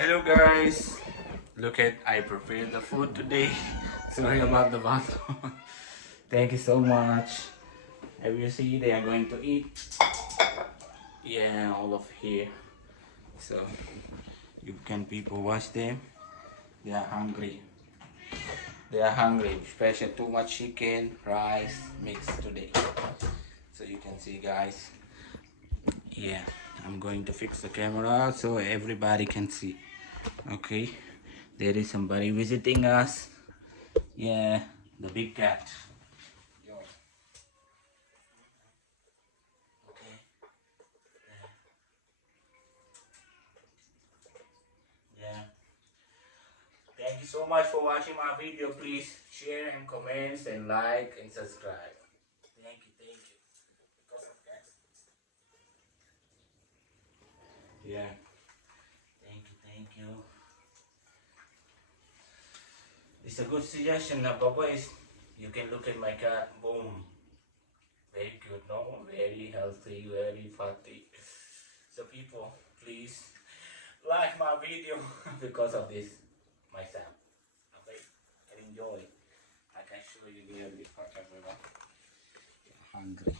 Hello guys, look at I prepared the food today. Sorry about the bathroom. Thank you so much. As you see, they are going to eat. Yeah, all of here. So you can people watch them. They are hungry. They are hungry. Especially too much chicken, rice mixed today. So you can see, guys. Yeah, I'm going to fix the camera so everybody can see. Okay, there is somebody visiting us. Yeah, the big cat. Yo. Okay. Yeah. Thank you so much for watching my video. Please share and comments and like and subscribe. Thank you, thank you. Because of cats. Yeah. Thank you, thank you. It's a good suggestion now, Papa. Is you can look at my cat. Boom. Very good, no? Very healthy, very fatty. So people, please like my video because of this myself. Okay? And enjoy. I can show you clearly for everyone. Hungry.